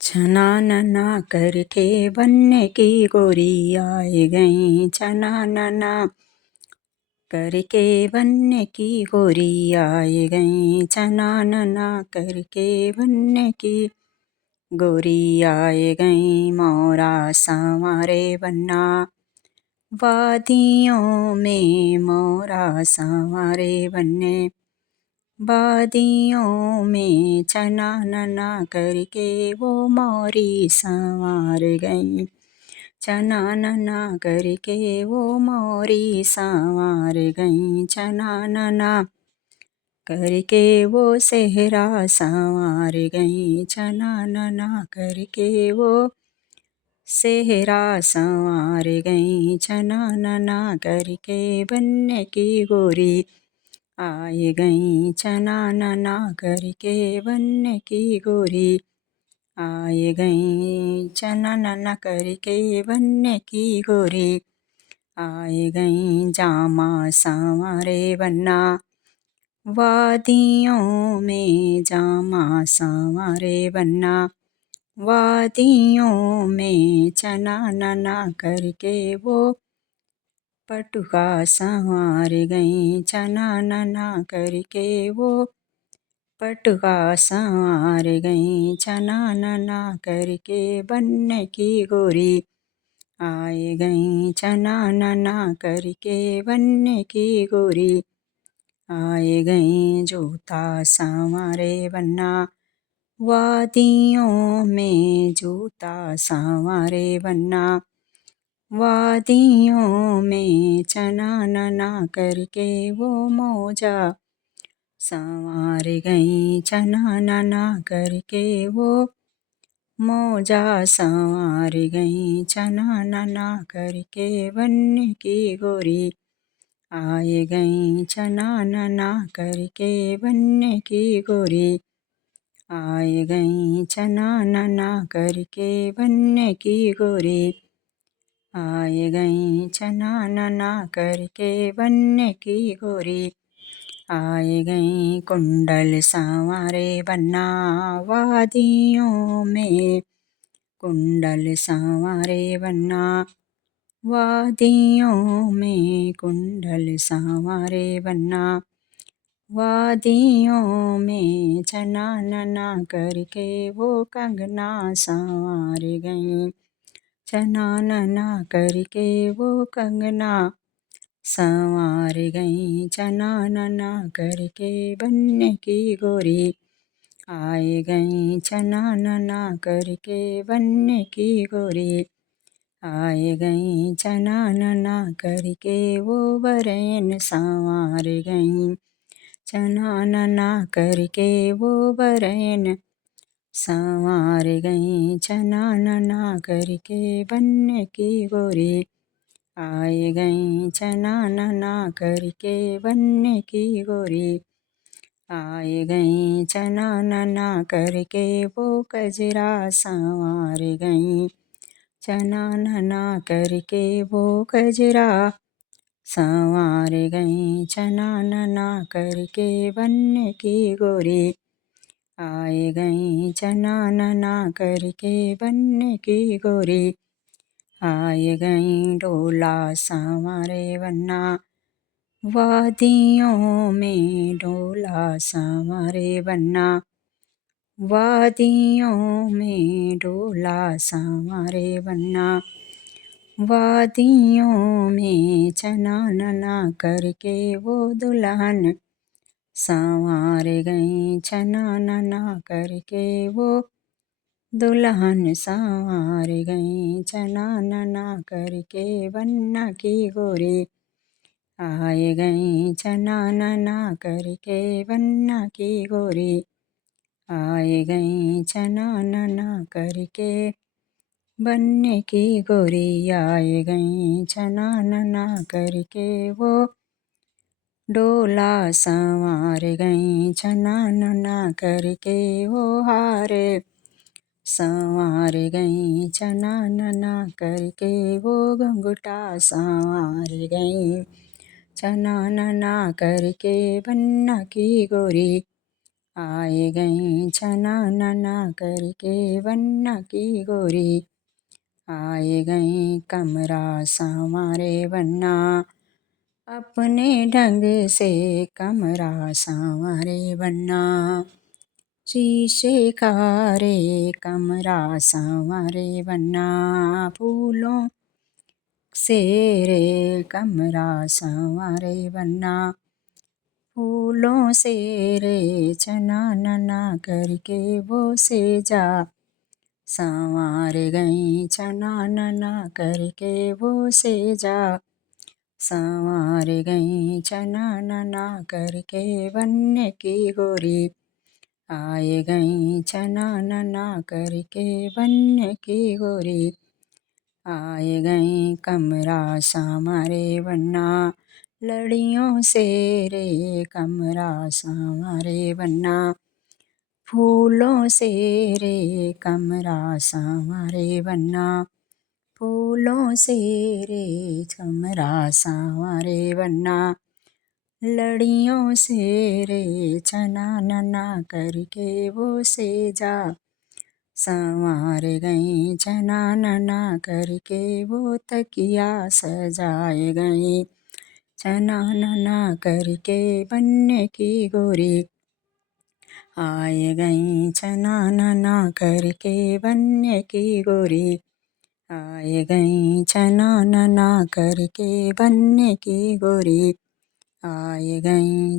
छना नना करके बनने की गोरी आई गई। छना नना करके बनने की गोरी आई गई। छना नना करके बनने की गोरी आई गई। मोरा संवारे बन्ना वादियों में, मोरा संवारे बन्ने वादियों में। छना नना करके वो मोरी संवार गई। छना नना करके वो मोरी संवार गई। छना नना करके वो सेहरा संवार गई। छना नना करके वो सेहरा संवार गई। छना नना करके बनने की गोरी आई गई। छना नना करके बनने की गोरी आई गई। छना नना करके बनने की गोरी आई गई। जामा संवारे बन्ना वादियों में, जामा संवारे बन्ना वादियों में। छना नना करके वो पटुका संवार गई। छना नना करके वो पटुका संवार गई। छना नना करके बनने की गोरी आई गई। छना नना करके बनने की गोरी आई गई। जूता संवारे बन्ना वादियों में, जूता संवारे बन्ना वादियों में। छना नना करके वो मोजा संवार गई। छना नना करके वो मोजा संवार गई। छना नना करके बनने की गोरी आई गई। छना नना करके बनने की गोरी आई गई। छना नना करके बनने की गोरी आई गई। छना नना करके बनने की गोरी आई गई। कुंडल संवारे बन्ना वादियों में, कुंडल संवारे बन्ना वादियों में। कुंडल संवारे बन्ना वादियों में। छना नना करके वो कंगना संवार गई। छना नना करके वो कंगना संवार गई। छना नना करके बनने की गोरी आई गई। छना नना करके बनने की गोरी आई गई। छना नना करके वो बरैन संवार गई। छना नना करके वो बरैन संवार गई। छना नना करके बनने की गोरी आई गई। छना नना करके बनने की गोरी आई गई। छना नना करके वो कजरा संवार गई। छना नना करके वो कजरा संवार गई। छना नना करके बनने की गोरी आई गई। छना नना करके बनने की गोरी आई गई। डोला संवारे बन्ना वादियों में, डोला संवारे बन्ना वादियों में। डोला संवारे बन्ना वादियों में। छना नना करके वो दुल्हन संवार गई। छना नना करके वो दुल्हन संवार गई। छना नना करके बन्ना की गोरी आई गई। छना नना करके बन्ना की गोरी आई गई। छना नना करके बनने की गोरी आई गई। छना नना करके वो डोला संवार गई। छना नना करके वो हार संवार गई। छना नना करके वो घुंघटा संवार गई। छना नना करके बन्ना की गोरी आए गई छना नना करके बन्ना की गोरी। आए गई कमरा संवारे बन्ना अपने ढंग से कमरा संवारे बन्ना। शीशे का रे कमरा संवारे बन्ना फूलों से रे कमरा संवारे बन्ना। फूलों से रे छना नना करके वो से जा संवार गई छना नना करके वो से जा। संवार गई छना नना करके बन्ने की गोरी। आए गई छना नना करके बन्ने की गोरी। आए गई कमरा संवारे बन्ना लड़ियों से रे कमरा संवारे बन्ना। फूलों से रे कमरा संवारे बन्ना। फूलों से रे कमरा संवारे बन्ना। लड़ियों से रे छना नना करके वो से जा। संवार गई छना नना करके वो तकिया सजाए गई। छना नना करके बन्ने की गोरी। आए गई छना नना करके बन्ने की गोरी। आए गई छना नना करके बन्ने की गोरी। आए गई